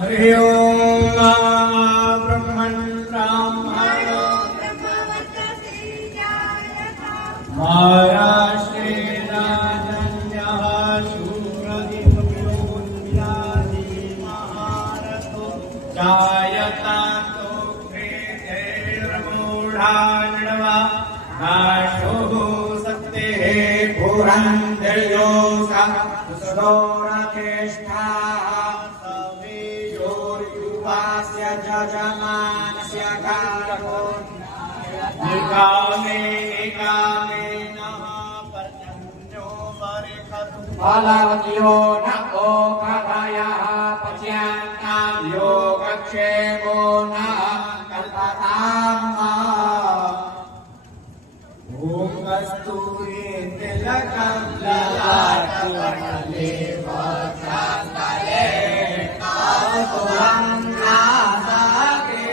हरि ओम ब्रह्मणो माया श्रीराजन्यः शूरदीपयोन्यादि महारथो जायतातो कृतेर्मूढान्नवा नाशो सत्तेः पुरन्दर्योऽसा सुदोरचेष्टाः समेयोर्युवास्य जजमानस्य कालको निकामे नः पर्जन्यो बर्हतु फलवत्यो न ओकभयः पश्यन्तां योगक्षेमो न कल्पताम् ॐ कस्तूरी तिलकं ललाटपटले वक्षस्थले कस्तूरं नासाग्रे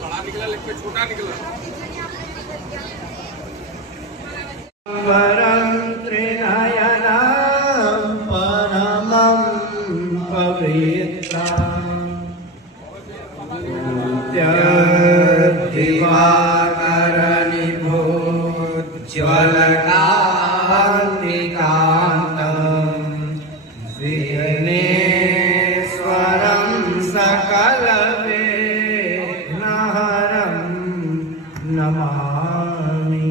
बड़ा निकला लेकिन छोटा निकला। वरं त्रिनयनं परमं पवित्रं दिवाकरनिभोज्ज्वलकान्तिकान्तं विघ्नेश्वरं सकलविघ्नहरं नमामि।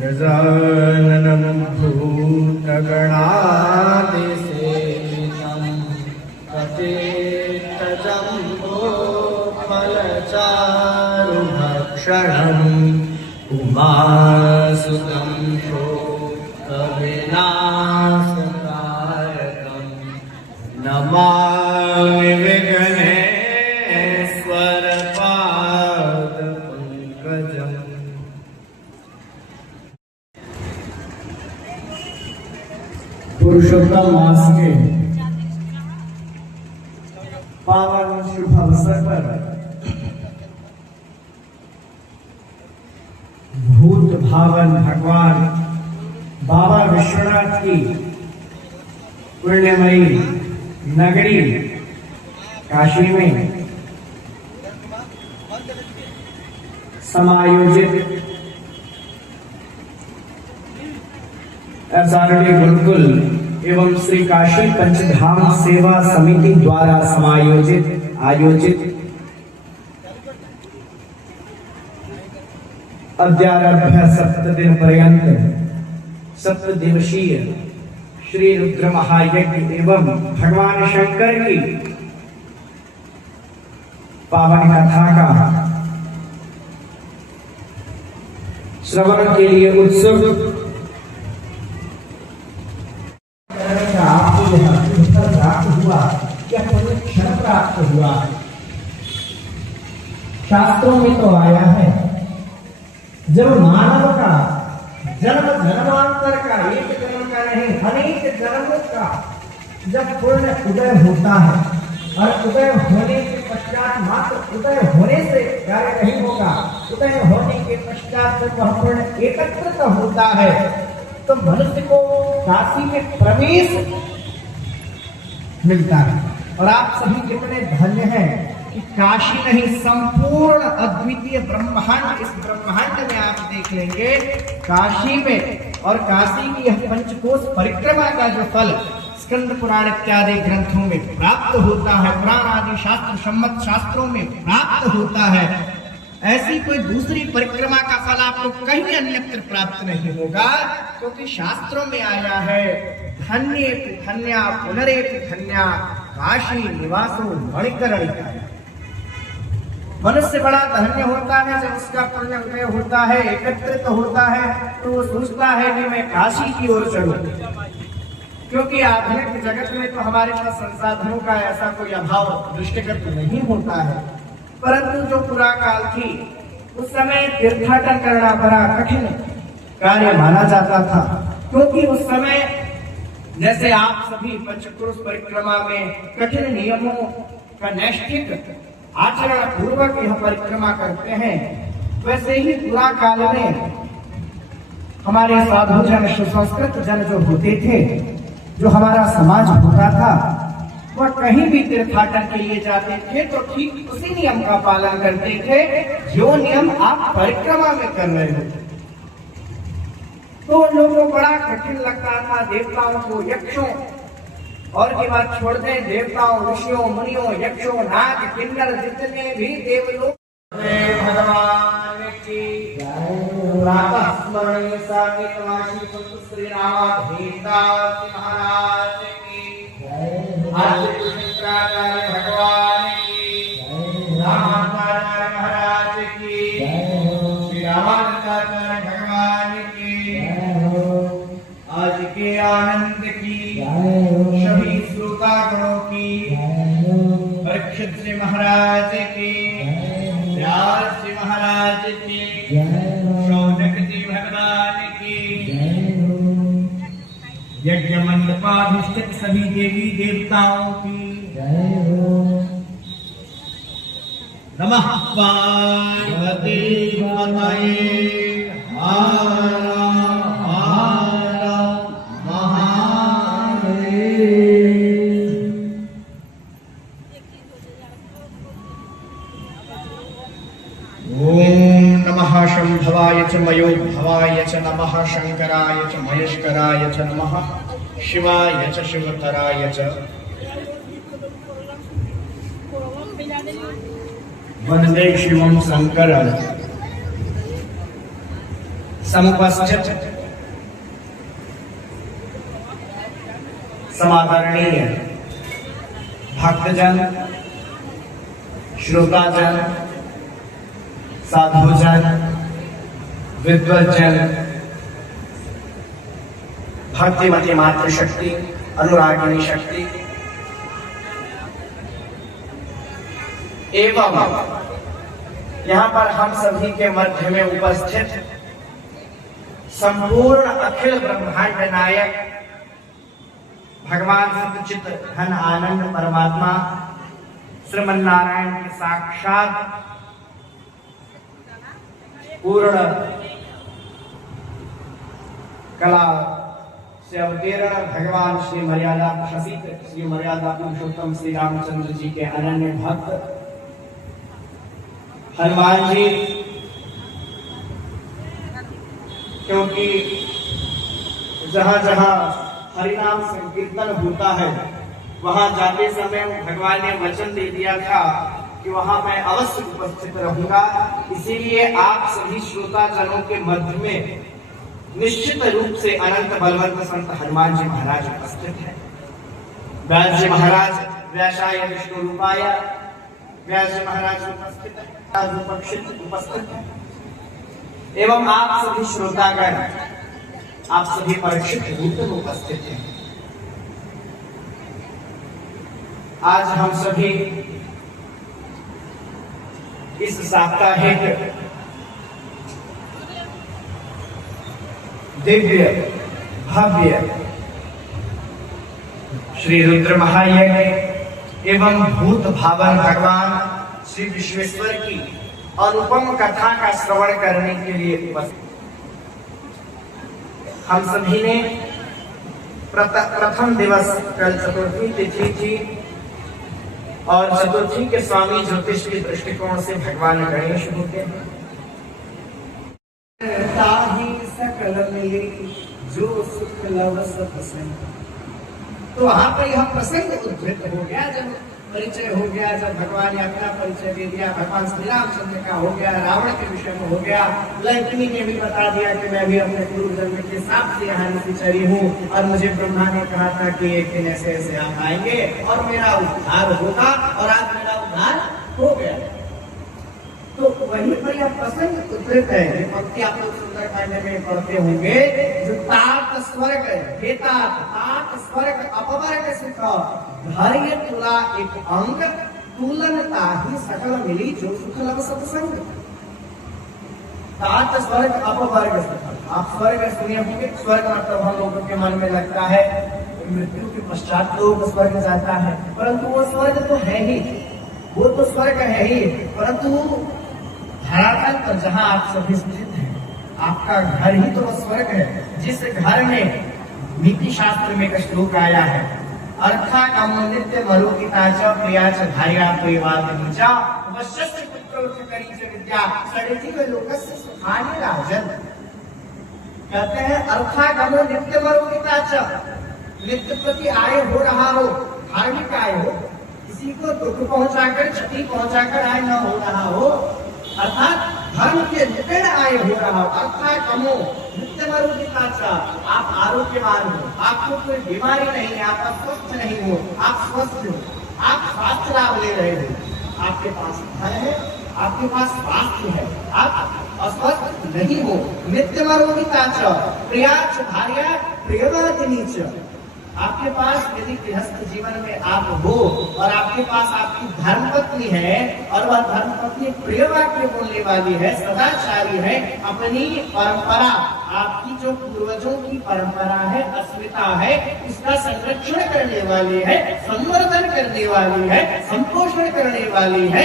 गजाननं भूतगणादिसेवितं कपित्थजम्बोफलचारुभक्षणम् उमासुतं शोकविनाशकारकं नमामि विघ्नेश्वरपादपङ्कजम्। पुरुषोत्तम मास के पावन शुभ अवसर पर भूत भावन भगवान बाबा विश्वनाथ की पुण्यमयी नगरी काशी में समायोजित एसआरडी गुरुकुल एवं श्री काशी पंचधाम सेवा समिति द्वारा आयोजित अद्यारभ्य सप्तदिन पर्यंत सप्तदिवसीय श्री रुद्र महायज्ञ एवं भगवान शंकर की पावन कथा का श्रवण के लिए उत्सुक। आपको यह उत्तर प्राप्त हुआ, यह पुण्य क्षण प्राप्त हुआ। शास्त्रों में तो आया है, जब मानव का जन्म जन्मांतर का, एक जन्म का नहीं अनेक जन्मों का जब पुण्य उदय होता है, और उदय होने के पश्चात, मात्र उदय होने से कार्य नहीं होगा, उदय होने के पश्चात जब वह पुण्य एकत्रित होता है तो मनुष्य को काशी में प्रवेश मिलता है। और आप सभी कितने धन्य हैं कि काशी नहीं, संपूर्ण अद्वितीय ब्रह्मांड, इस ब्रह्मांड में आप देख लेंगे काशी में, और काशी की यह पंचकोश परिक्रमा का जो फल स्कंद पुराण इत्यादि ग्रंथों में प्राप्त होता है, पुराण आदि शास्त्र सम्मत शास्त्रों में प्राप्त होता है, ऐसी कोई दूसरी परिक्रमा का फल आपको कहीं अन्यत्र प्राप्त नहीं होगा, क्योंकि शास्त्रों में आया है धन्य धन्या पुनरेपि धन्या काशी निवासो मणिकर्णिका। मनुष्य बड़ा धन्य होता है जब उसका पुण्य उदय होता है, एकत्रित होता है, तो वो सोचता है कि मैं काशी की ओर चलूं, क्योंकि आधुनिक जगत में तो हमारे पास संसाधनों का ऐसा कोई अभाव दृष्टिगत नहीं होता है, परंतु जो पुरा काल थी उस समय तीर्थाटन करना बड़ा कठिन कार्य माना जाता था, क्योंकि उस समय जैसे आप सभी पंचक्रोश परिक्रमा में कठिन नियमों का नैष्ठिक आचरण पूर्वक यह परिक्रमा करते हैं, वैसे ही पुरा काल में हमारे साधु जन, सुसंस्कृत जन जो होते थे, जो हमारा समाज होता था, वह कहीं भी तीर्थाटन के लिए जाते थे तो ठीक उसी नियम का पालन करते थे जो नियम आप परिक्रमा में कर रहे हो। तो लोगों को बड़ा कठिन लगता था, देवताओं को, यक्षों और की बात छोड़ दें, देवताओं, ऋषियों, मुनियों, यक्षों, नाग, किन्नर, जितने भी देवलोक भगवान की प्रातः स्मरणीय साकेतवासी संत श्री रामाधीरदास महाराज की, आदि शंकराचार्य भगवान की, रामाचार्य महाराज की, श्री रामाचार्य भगवान की, आज के आनंद की, सभी श्रोतागणों की, परीक्षित जी महाराज की, व्यास जी महाराज की, शौनक जी भगवान की, यज्ञ मंडपाधिष्ठित सभी देवी देवताओं की, नमः पार्वती पतये हर हर महादेव। ओम नमः शंभवाय च मयोद्भवाय च नमः शंकराय च महेश्वराय च नमः शिवाय च शिवतराय च। वंदे शिवं शंकरं समुपस्थित समादरणीय भक्तजन, श्रोताजन, साधुजन, विद्वज्जन, भक्तिमती मातृशक्ति, अनुरागिणी शक्ति एवं यहाँ पर हम सभी के मध्य में उपस्थित संपूर्ण अखिल ब्रह्मांड नायक भगवान सच्चित घन आनंद परमात्मा श्रीमन नारायण के साक्षात पूर्ण कला से अवतीर्ण भगवान श्री मर्यादा प्रसिद्ध श्री मर्यादा पुरुषोत्तम श्री रामचंद्र जी के अनन्य भक्त हनुमान जी, क्योंकि जहां जहां हरिनाम संकीर्तन होता है वहां जाते समय भगवान ने वचन दे दिया था कि वहां मैं अवश्य उपस्थित रहूंगा, इसीलिए आप सभी श्रोता जनों के मध्य में निश्चित रूप से अनंत बलवंत संत हनुमान जी महाराज उपस्थित हैं। व्यास जी महाराज व्यासाय विष्णु रूपाय, व्यास जी महाराज उपस्थित है, उपस्थित है। एवं आप सभी श्रोतागण, आप सभी परीक्षित रूप में उपस्थित हैं। आज हम सभी इस साप्ताहिक दिव्य भव्य श्री रुद्र महायज्ञ एवं भूत भावन भगवान श्री विश्वेश्वर की अनुपम कथा का श्रवण करने के लिए उपस्थित। हम सभी ने प्रथम दिवस कल चतुर्थी तिथि थी और चतुर्थी के स्वामी ज्योतिष के दृष्टिकोण से भगवान गणेश होते हैं। ताहि सकल मिले जो सुख लव सब संग। तो वहां पर यह प्रसंग उद्धृत हो गया, जब परिचय हो गया, जब भगवान ने अपना परिचय दे दिया, भगवान श्री रामचंद्र का हो गया, रावण के विषय में हो गया, लक्ष्मी ने भी बता दिया कि मैं भी अपने पूर्व जन्म के हिसाब से यहाँ निचरी हूँ और मुझे ब्रह्मा ने कहा था कि एक दिन ऐसे ऐसे आप आएंगे और मेरा उद्धार होगा, और आज मेरा उद्धार हो गया। तो वहीं पर यह प्रसंग उद्धृत है। ये पंक्ति आप लोग सुंदरकांड में पढ़ते होंगे, जो तात स्वर्ग है, तात स्वर्ग अपवर्ग सुख धैर्य तुला एक अंग तुलन ताहि सकल मिली जो सुख लव सत्संग। तात स्वर्ग अपवर्ग सुख। आप स्वर्ग सुने होंगे, स्वर्ग मतलब हम लोगों के मन में लगता है मृत्यु के पश्चात लोग स्वर्ग जाता है, परंतु वो स्वर्ग तो है ही, वो तो स्वर्ग है ही, परंतु धरातल पर जहाँ आप सभी स्थित हैं, आपका घर ही तो स्वर्ग है। जिस घर में नीति शास्त्र में एक श्लोक आया है, अर्था कम नित्य मरुकिता च प्रिया च धार्या प्रियवादिनी च वश्यस्य पुत्रोर्थ करी च विद्या सरिति में लोकस्य सुखानि राजन। कहते हैं अर्था कम नित्य मरुकिता च, नित्य प्रति आय हो रहा हो, धार्मिक आय हो, किसी को दुख पहुंचाकर क्षति पहुंचाकर आय न हो रहा हो, अर्थात धर्म के निकट आय हो रहा हो। अर्थात कमो नित्य मरुदिता, आप आरोग्यवान हो, आपको कोई बीमारी नहीं है, आप अस्वस्थ नहीं हो, आप स्वस्थ हो, आप स्वास्थ्य लाभ ले रहे हो, आपके पास धन है, आपके पास स्वास्थ्य है, आप अस्वस्थ नहीं हो। नित्य मरुदिता प्रियाच भार्या प्रियवादिनी च, आपके पास यदि गृहस्थ जीवन में आप हो और आपके पास आपकी धर्मपत्नी है और वह धर्मपत्नी प्रिय वाक्य बोलने वाली है, सदाचारी है, अपनी परंपरा, आपकी जो पूर्वजों की परंपरा है, अस्मिता है, इसका संरक्षण करने वाली है, संवर्धन करने वाली है, संपोषण करने वाली है,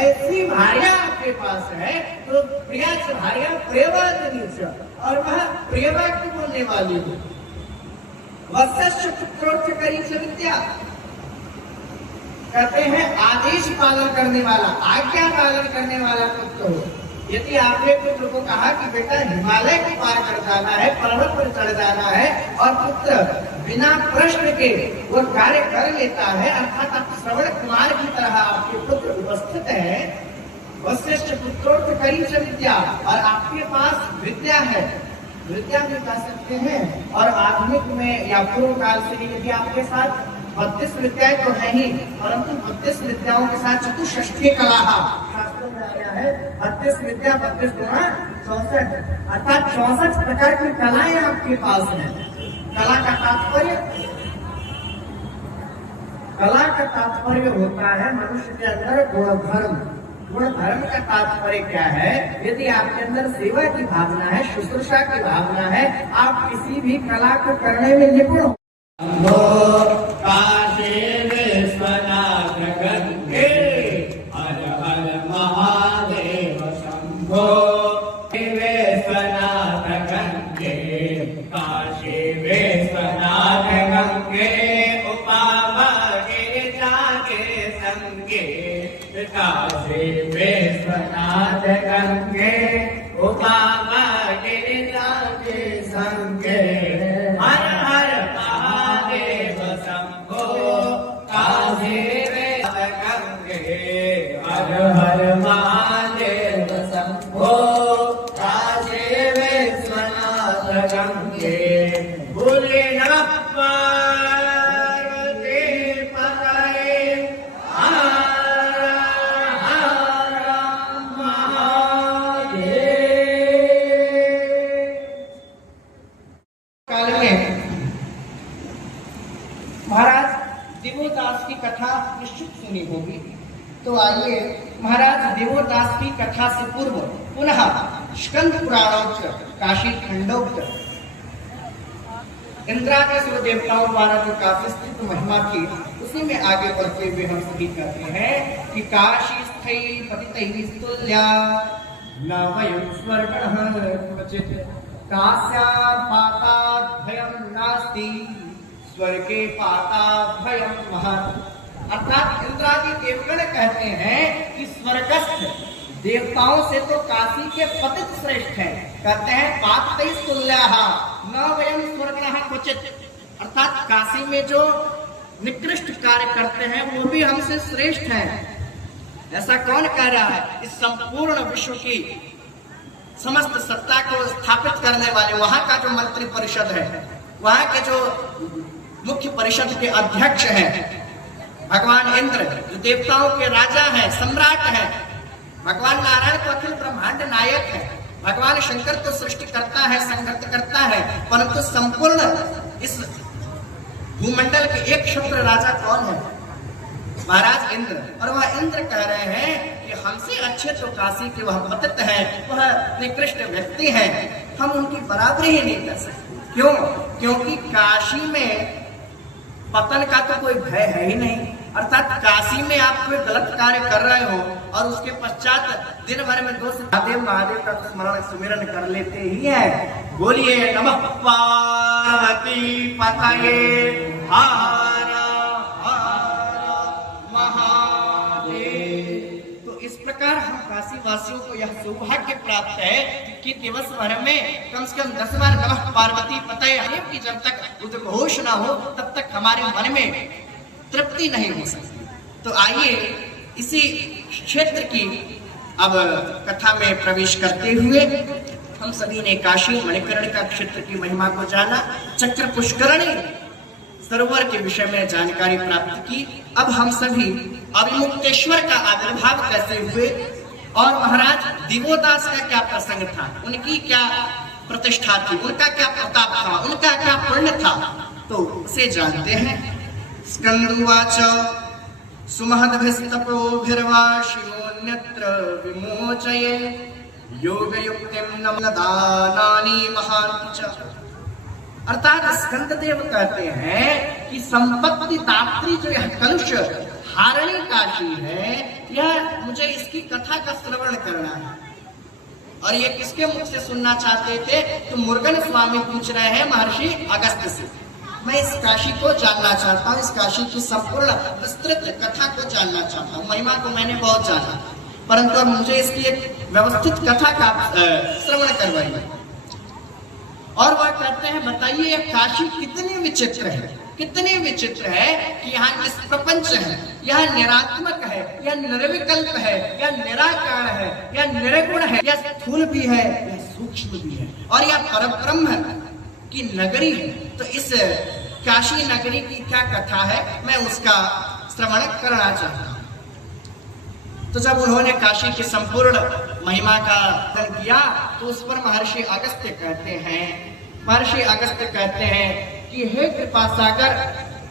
ऐसी भार्या आपके पास है, तो प्रिया भार्या प्रियवादिनी च, और वह प्रिय वाक्य बोलने वाली है। वत्स्य पुत्रोर्थ करी च विद्या, कहते हैं आदेश पालन करने वाला, आज्ञा पालन करने वाला पुत्र हो। यदि आपने पुत्र को कहा कि बेटा हिमालय को पार कर जाना है, पर्वत पर चढ़ जाना है, और पुत्र बिना प्रश्न के वो कार्य कर लेता है, अर्थात आप श्रवण कुमार की तरह आपके पुत्र उपस्थित है, वशिष्ठ पुत्रोर्थ करी च विद्या, और आपके पास विद्या है, विद्या भी कह सकते हैं, और आधुनिक में या पूर्व काल से यदि आपके साथ 32 विद्याएं तो है ही, परंतु 32 विद्याओं के साथ चतुष्षष्ठी कला शास्त्रों में आया है। 32 विद्या 32 गुणा 64, अर्थात 64 प्रकार की कलाएं आपके पास हैं। कला का तात्पर्य होता है मनुष्य के अंदर गुण धर्म। गुण धर्म का तात्पर्य क्या है? यदि आपके अंदर सेवा की भावना है, शुश्रूषा की भावना है, आप किसी भी कला को करने में निपुण हो। काशी विश्वनाथ गंगे हर हर महादेव शंभो, विश्वनाथ गंगे काशी विश्वनाथ गंगे उपामा गिरिजा के संगे, काशी विश्वनाथ गंगे उपामा गिरिजा के संगे, हर हर महादेव शंभो, काशी विश्वनाथ गंगे हर हर महादेव शंभो, काशी विश्वनाथ गंगे। बोले नमः सुनी होगी। तो आइए महाराज देवोदास की कथा से पूर्व पुनः स्कंद पुराणोक्त काशी खंडोक्त इंद्रादि देवताओं द्वारा जो काफी स्थित महिमा थी, उसी में आगे बढ़ते हुए हम सभी कहते हैं कि काशी स्थैः पतितैः तुल्या न वयं स्वर्गणः क्वचित् कास्यात् पातात् भयं नास्ति स्वर्गे पातात् भयं महत्। अर्थात इंद्रादि देवगण कहते हैं कि स्वर्गस्थ देवताओं से तो काशी के पतित श्रेष्ठ है। कहते हैं पातैः तुल्याः न वयं स्वर्गणः क्वचित्, अर्थात काशी में जो निकृष्ट कार्य करते हैं वो भी हमसे श्रेष्ठ हैं। ऐसा कौन कह रहा है? इस संपूर्ण विश्व की समस्त सत्ता को स्थापित करने वाले वहां का जो मंत्री परिषद है, वहां के जो मुख्य परिषद के अध्यक्ष हैं भगवान इंद्र, जो देवताओं के राजा हैं, सम्राट हैं। भगवान नारायण तो अखिल ब्रह्मांड नायक है, भगवान शंकर तो सृष्टि करता है, संघर्ष करता है, परंतु संपूर्ण इस भूमंडल के एक क्षुद्र राजा कौन है? महाराज इंद्र। और वह इंद्र कह रहे हैं कि हमसे अच्छे तो काशी के वह पतित है, वह निकृष्ट व्यक्ति है, हम उनकी बराबरी ही नहीं कर सकते। क्यों? क्योंकि काशी में पतन का तो कोई भय है ही नहीं। अर्थात काशी में आप कोई गलत कार्य कर रहे हो और उसके पश्चात दिन भर में दो महादेव महादेव का स्मरण सुमिरन कर लेते ही है। बोलिए नमः पार्वती पतये हर हर महादेव। तो इस प्रकार हम काशी वासियों को यह सौभाग्य प्राप्त है कि दिवस भर में कम से कम 10 बार नमः पार्वती पतये हर की जब तक उद्घोष न हो तब तक हमारे मन में तृप्ति नहीं हो सकती। तो आइए इसी क्षेत्र की अब कथा में प्रवेश करते हुए हम सभी ने काशी मणिकर्णिका क्षेत्र की महिमा को जाना, चक्र पुष्करणी सरोवर के विषय में जानकारी प्राप्त की। अब हम सभी अभिमुक्तेश्वर का आविर्भाव कैसे हुए और महाराज दिवोदास का क्या प्रसंग था, उनकी क्या प्रतिष्ठा थी, उनका क्या प्रताप था, उनका क्या पुण्य था, तो उसे जानते हैं। स्कंदुवाच सुमहद्भिस्तपोभिर्वा शिवोऽन्यत्र विमोचये योगयुक्तिं नमदानानि महान्ति च। अर्थात स्कंददेव कहते हैं कि संपत्ति दात्री जो यह कलुष हारणी काशी है, यह मुझे इसकी कथा का श्रवण करना है। और ये किसके मुख से सुनना चाहते थे? तो मुर्गन स्वामी पूछ रहे हैं महर्षि अगस्त्य से। मैं इस काशी को जानना चाहता हूँ, इस काशी की संपूर्ण विस्तृत कथा को जानना चाहता हूँ। महिमा को मैंने बहुत जाना, परंतु अब मुझे इसकी एक व्यवस्थित कथा का श्रवण करवाइए। और वह कहते हैं बताइए यह काशी कितनी विचित्र है, कितनी विचित्र है कि यहाँ निष्प्रपंच है, यह निरात्मक है, यह निर्विकल्प है, यह निराकार है, यह निर्गुण है, यह स्थूल भी है, यह सूक्ष्म भी है, और यह परब्रह्म की नगरी है। तो इस काशी नगरी की क्या कथा है, मैं उसका श्रवण करना चाहता हूं। तो जब उन्होंने काशी की संपूर्ण महिमा का वर्णन किया तो उस पर महर्षि अगस्त्य कहते हैं कि हे कृपा सागर,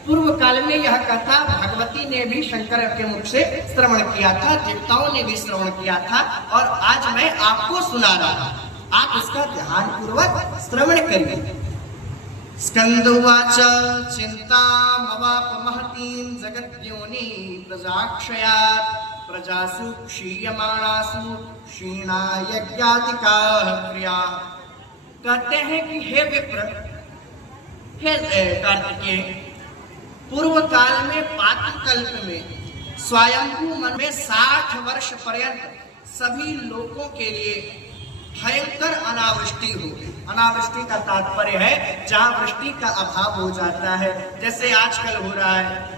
पूर्व काल में यह कथा भगवती ने भी शंकर के मुख से श्रवण किया था, देवताओं ने भी श्रवण किया था, और आज मैं आपको सुना रहा हूं, आप इसका ध्यान पूर्वक श्रवण करिए। स्कंदुवाच चिंतामवाप महतीं जगद्योनि प्रजाक्षयात् प्रजासु क्षीयमाणासु क्षीणा यज्ञादिकाः क्रियाः। कहते हैं कि हे विप्र, हे कार्तिकेय, पूर्व काल में पातकल्प में स्वयंभू मन में 60 वर्ष पर्यंत सभी लोगों के लिए भयंकर अनावृष्टि हो गई। अनावृष्टि का तात्पर्य है जहां वृष्टि का अभाव हो जाता है, जैसे आजकल हो रहा है।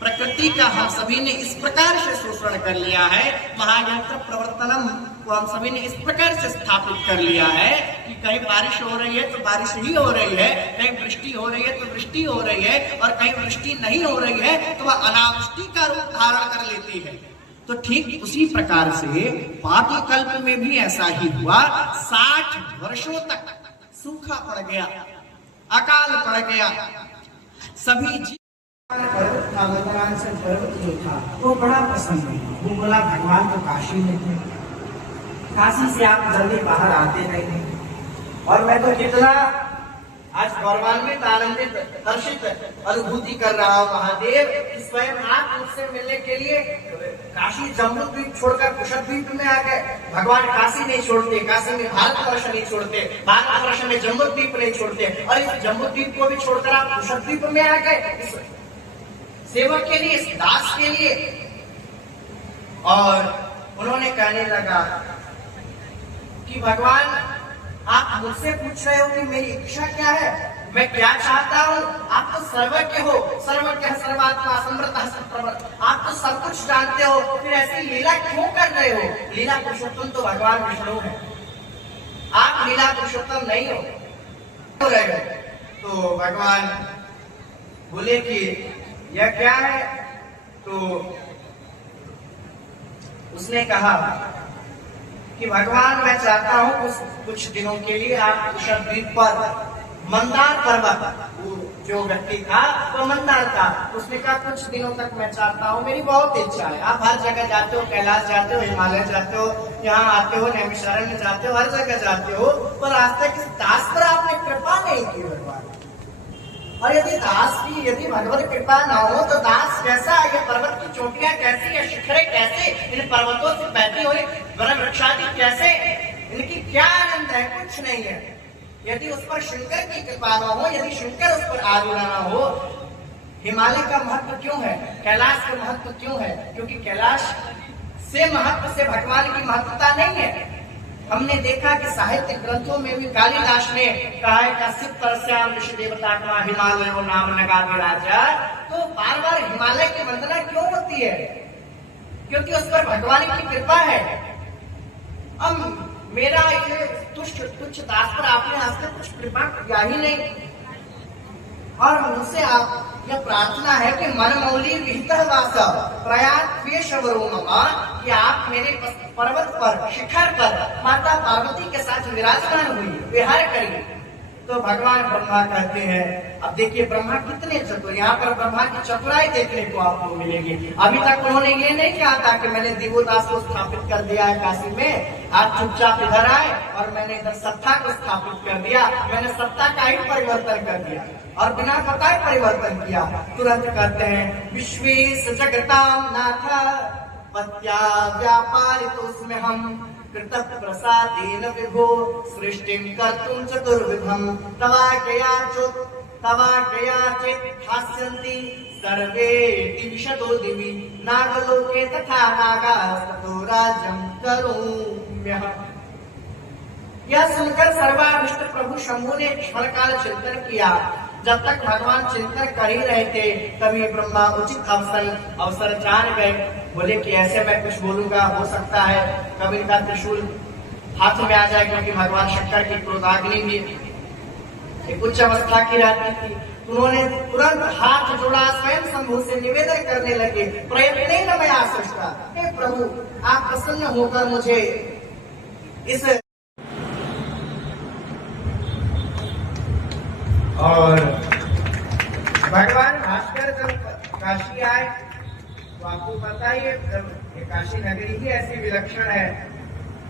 प्रकृति का हम सभी ने इस प्रकार से शोषण कर लिया है, महायंत्र प्रवर्तनम को हम सभी ने इस प्रकार से स्थापित कर लिया है कि कहीं बारिश हो रही है तो बारिश ही हो रही है, कहीं वृष्टि हो रही है तो वृष्टि हो रही है, और कहीं वृष्टि नहीं हो रही है तो वह अनावृष्टि का रूप धारण कर लेती है। तो ठीक उसी प्रकार से पातकल्प में भी ऐसा ही हुआ। 60 वर्षों तक सूखा पड़ गया, अकाल पड़ गया, सभी पर्वत था, उत्तरांचल पर्वत जो था वो बड़ा पसंद है। वो बोला भगवान तो काशी में थे, काशी से आप जल्दी बाहर आते नहीं, और मैं तो कितना आज गौरवान्वित आनंदित हर्षित अनुभूति कर रहा हूँ महादेव कि स्वयं आप मुझसे मिलने के लिए काशी जम्बूद्वीप छोड़कर कुशद्वीप में आ गए। भगवान काशी नहीं छोड़ते, काशी में भारतवर्ष नहीं छोड़ते, भारतवर्ष में जम्बूद्वीप नहीं छोड़ते, और इस जम्बूद्वीप को भी छोड़कर आप कुशद्वीप में आ गए इस सेवक के लिए, इस दास के लिए। और उन्होंने कहने लगा कि भगवान आप मुझसे पूछ रहे हो कि मेरी इच्छा क्या है, मैं क्या चाहता हूँ। आप तो सर्वज्ञ हो, सर्वज्ञ सर्वात्मा समृत सर्वव्रत, आप तो सब कुछ जानते हो, फिर ऐसी लीला क्यों कर रहे हो। लीला पुरुषोत्तम तो भगवान विष्णु है, आप लीला पुरुषोत्तम नहीं हो रहे हो। तो भगवान बोले कि यह क्या है। तो उसने कहा कि भगवान मैं चाहता हूँ कुछ दिनों के लिए आप कुशद्वीप पर मंदार पर्वत, वो जो व्यक्ति था वो मंदार था, उसने कहा कुछ दिनों तक मैं चाहता हूँ, मेरी बहुत इच्छा है। आप हर जगह जाते हो, कैलाश जाते हो, हिमालय जाते हो, यहाँ आते हो, नैमिषारण्य जाते हो, हर जगह जाते हो, पर आज तक इस दास पर आपने कृपा नहीं की भगवान। और यदि दास की यदि भगवत कृपा न हो तो दास कैसा, ये पर्वत की चोटियां कैसी, ये शिखरें कैसे, इन पर्वतों से बहती हुई वन वृक्षादि कैसे, इनकी क्या आनंद है, कुछ नहीं है। यदि उस पर शंकर की कृपा न हो, यदि शंकर उस पर आरूढ़ न हो, हिमालय का महत्व क्यों है, कैलाश का महत्व क्यों है, क्योंकि कैलाश से महत्व से भगवान की महत्वता नहीं है। हमने देखा कि साहित्य ग्रंथों में भी कालिदास ने कहा है कश्यप परस्याम ऋषि देवता का हिमालय नाम नगा राजा। तो बार बार हिमालय की वंदना क्यों होती है, क्योंकि उस पर भगवान की कृपा है। अब मेरा ये तुच्छ दास पर आपने आज तक कुछ कृपा किया ही नहीं, और मुझसे आप यह प्रार्थना है कि मन मौली विहित वास प्रयात कि आप मेरे पर्वत पर, शिखर पर माता पार्वती के साथ विराजमान हुई, विहार करिए। तो भगवान ब्रह्मा कहते हैं, अब देखिए ब्रह्मा कितने चतुर, यहाँ पर ब्रह्मा की चतुराई देखने को आपको मिलेगी। अभी तक उन्होंने ये नहीं कहा था कि मैंने दिवोदास को स्थापित कर दिया है काशी में, आप चुपचाप इधर आए और मैंने इधर सत्ता को स्थापित कर दिया, मैंने सत्ता का ही परिवर्तन कर दिया और बिना बताए परिवर्तन किया। तुरंत कहते हैं विश्वेश जगताम नाथ पत्या व्यापारितोऽस्मि हम कृतः प्रसादेन विभो सृष्टिं कर्तुं चतुर्विधं तवाज्ञया चेत् हास्यन्ति सर्वे दिविशतो दिवि नागलोके तथा नागास्ततो राज्यं करोम्यहम्। यह सुनकर सर्वाभीष्ट प्रभु शंभु ने क्षण काल चिंतन किया। जब तक भगवान चिंतन कर ही रहे थे तभी ब्रह्मा उचित अवसर जान गए। बोले कि ऐसे मैं कुछ बोलूंगा, हो सकता है कभी का त्रिशूल हाथ में आ जाए, क्योंकि भगवान शंकर की क्रोधाग्नि भी एक उच्च अवस्था की रहती थी। उन्होंने तुरंत हाथ जोड़ा, स्वयं शंभु से निवेदन करने लगे, प्रयत्न न मैं आसृष्टा, हे प्रभु आप प्रसन्न होकर मुझे इस। और भगवान भास्कर जब काशी आए तो आपको पता ही है, काशी नगरी ही ऐसी विलक्षण है,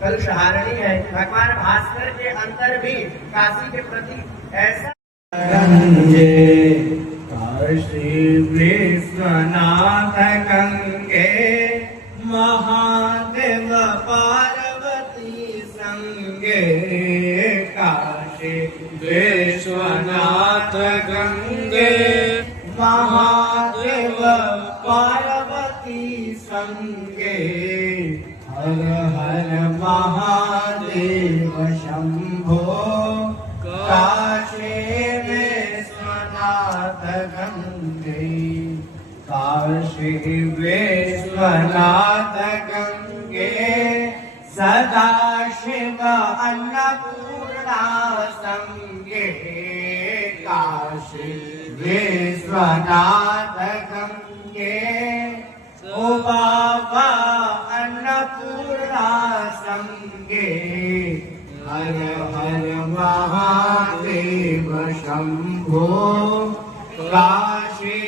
कलुषहारिणी है। भगवान भास्कर के अंदर भी काशी के प्रति ऐसा गंगे काशी विश्वनाथ गंगे महादेव पार्वती संगे काशी विश्वनाथ गंगे महादेव पार्वती संगे हर हर महादेव शंभो काशी विश्वनाथ गंगे काशी विश्वनाथ गंगे सदाशिव अन्नपूर्णा संगे काशी विश्वनाथ गंगे ओ बाबा अन्नपूर्णा संगे हर हर महादेव शंभो काशी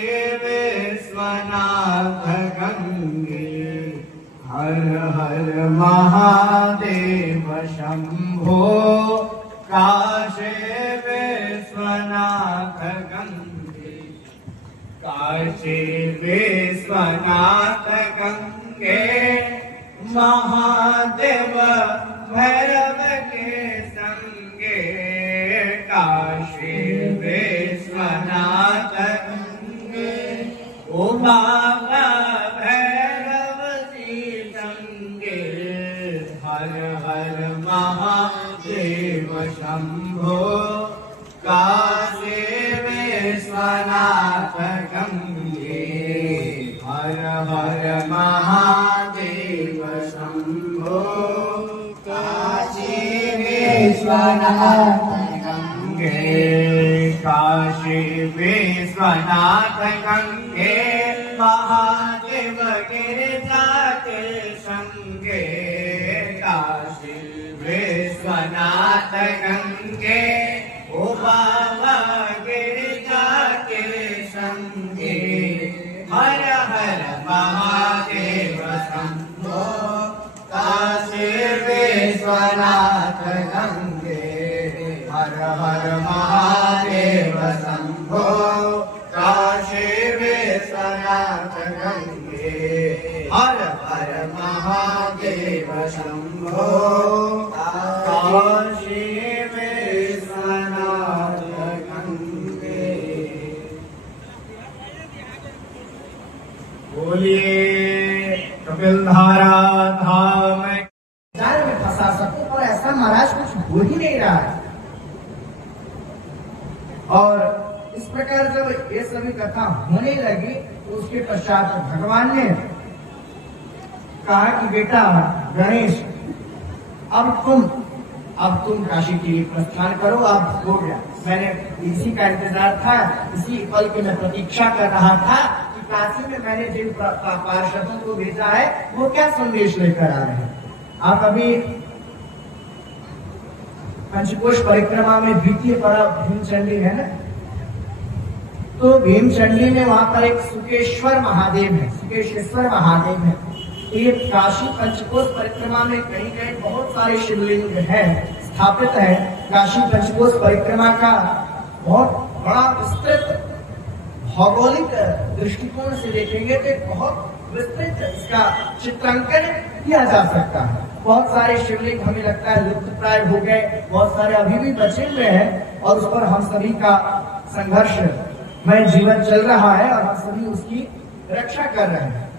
हर हर महादेव शंभो काशी विश्वनाथ गंगे काशी विश्वनाथ गंगे महादेव भैरव के संगे काशी विश्वनाथ गंगे ओ बाबा भैरव जी संगे हर हर महादेव शंभो काशी विश्वनाथ गंगे हर हर महादेव शंभो काशी विश्वनाथ गंगे काशी विश्वनाथ गंगे महादेव गिरिजा के संगे काशी विश्वनाथ गंगे ओ बाबा गिरिजा के संगे हर हर महादेव शंभो काशी विश्वनाथ गंगे हर हर महादेव शंभो काशी विश्वनाथ गंगे हर हर महादेव शंभो काशी विश्वनाथ गंगे। बोलिए कपिलधारा धाम जाल में फंसा सकूं और ऐसा महाराज कुछ हो ही नहीं रहा है। और इस प्रकार जब ये सभी कथा होने लगी तो उसके पश्चात भगवान ने कहा कि बेटा गणेश अब तुम काशी के लिए प्रस्थान करो। अब हो गया, मैंने इसी का इंतजार था, इसी पल की मैं प्रतीक्षा कर रहा था कि काशी में मैंने जिन पार्षदों को भेजा है वो क्या संदेश लेकर आ रहे हैं। आप अभी पंचकोश परिक्रमा में द्वितीय पर्व भीमचंडी है ना, तो भीमचंडी में वहां पर एक सुकेश्वर महादेव है, सुकेश्वर महादेव है। ये काशी पंचकोश परिक्रमा में कहीं कहीं बहुत सारे शिवलिंग है स्थापित है। काशी पंचकोश परिक्रमा का बहुत बड़ा विस्तृत भौगोलिक दृष्टिकोण से देखेंगे तो बहुत विस्तृत इसका चित्रांकन किया जा सकता है। बहुत सारे शिवलिंग हमें लगता है लुप्त प्राय हो गए, बहुत सारे अभी भी बचे हुए हैं और उस पर हम सभी का संघर्ष में जीवन चल रहा है और हम सभी उसकी रक्षा कर रहे हैं।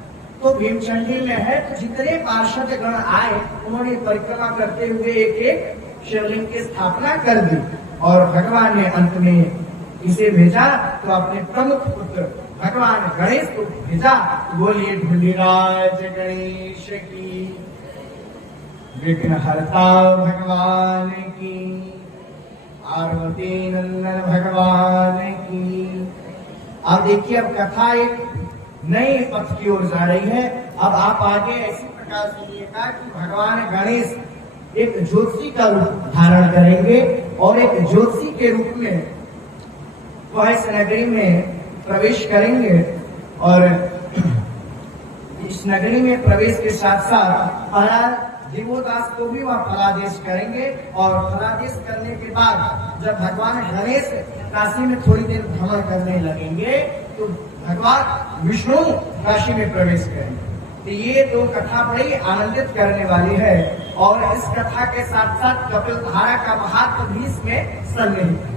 तो भीमचंडी में है तो जितने पार्षद गण आए उन्होंने परिक्रमा करते हुए एक एक शिवलिंग की स्थापना कर दी और भगवान ने अंत में इसे भेजा तो अपने प्रमुख पुत्र भगवान गणेश को भेजा। बोलिए ढूंढीराज गणेश की, विघ्नहर्ता भगवान की, पार्वती नंदन भगवान की। अब देखिए अब कथा एक नए पथ की ओर जा रही है। अब आप आगे इसी प्रकार सुनिएगा कि भगवान गणेश एक ज्योतिषी का रूप धारण करेंगे और एक ज्योतिषी के रूप में वह इस नगरी में प्रवेश करेंगे और इस नगरी में प्रवेश के साथ साथ देवोदास को भी वह फलादेश करेंगे और फलादेश करने के बाद जब भगवान गणेश काशी में थोड़ी देर भ्रमण करने लगेंगे तो भगवान विष्णु काशी में प्रवेश करेंगे। तो ये दो कथा बड़ी आनंदित करने वाली है और इस कथा के साथ साथ कपिलधारा का महत्व भी इसमें सन्निहित है।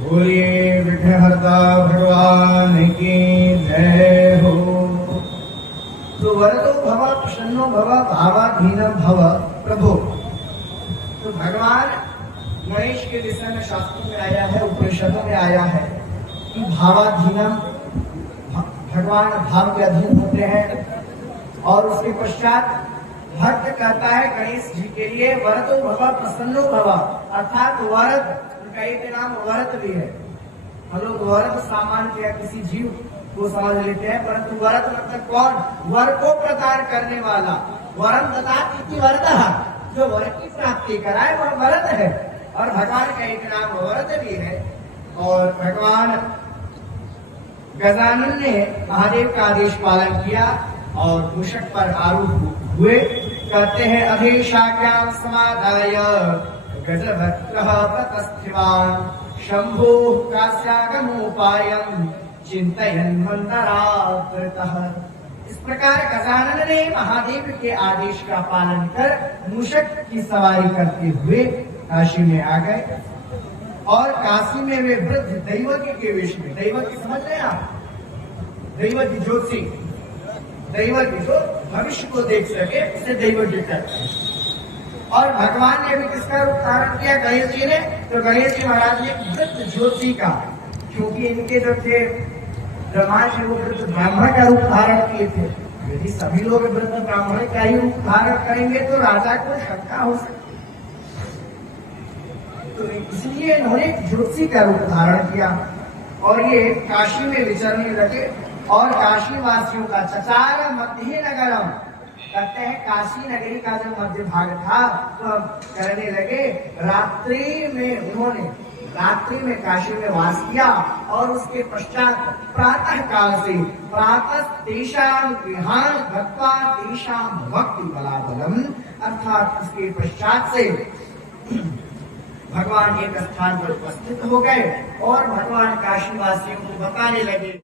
बोलिए विघ्नहर्ता भगवान की जय हो। तो वरदो भव प्रसन्नो भव भावाधीनम भव प्रभु। तो भगवान गणेश के विषय में शास्त्रों में आया है, उपनिषदों में आया है कि भावाधीनम, भगवान भाव के अधीन होते हैं। और उसके पश्चात भक्त कहता है गणेश जी के लिए वरदो भव प्रसन्नो भव, अर्थात वरद उनका एक नाम वरद भी है। हम लोग वरद सामान्य या किसी जीव को समझ लेते हैं, परंतु वरद मतलब कौन? वर को प्रदान करने वाला। वरम ददात इति वरदः, जो वर की प्राप्ति कराए वह वरद है। और भगवान का एक नाम वरद भी है। और भगवान गजानन ने महादेव का आदेश पालन किया और मूषक पर आरूढ़ हुए। कहते हैं अधीशाख्यां समादाय गजभद्रः ततस्थिवान् शंभो कास्यागमोपायं चिंतयन् मंतराकृतः। इस प्रकार गजानन ने महादेव के आदेश का पालन कर मूषक की सवारी करते हुए काशी में आ गए और काशी में वे वृद्ध दैवकी के वेश में, दैवकी समझ रहे हैं आप, दैवकी ज्योति, दैवकी जो भविष्य को देख सके उसे दैवकी कहते हैं। और भगवान ने भी किसका रूप धारण किया, गणेश जी ने, तो गणेश जी महाराज ने वृद्ध ज्योति का, क्योंकि इनके जो थे ब्रह्मा जी वो वृद्ध ब्राह्मण का रूप धारण किए थे। यदि सभी लोग वृद्ध ब्राह्मण का ही रूप धारण करेंगे तो राजा को शंका हो सकती, तो इसलिए इन्होंने ज्योति का रूप धारण किया और ये काशी में विचरने लगे। और काशी वासियों का चचार मध्य नगरम, कहते हैं काशी नगरी का जो मध्य भाग था तो करने लगे। रात्रि में उन्होंने रात्रि में काशी में वास किया और उसके पश्चात प्रातः काल से प्रातः तेषां गृहान् गत्वा तेषां भक्ति बलाबलम, अर्थात उसके पश्चात से भगवान एक स्थान पर उपस्थित हो गए और भगवान काशी वासियों को बताने लगे।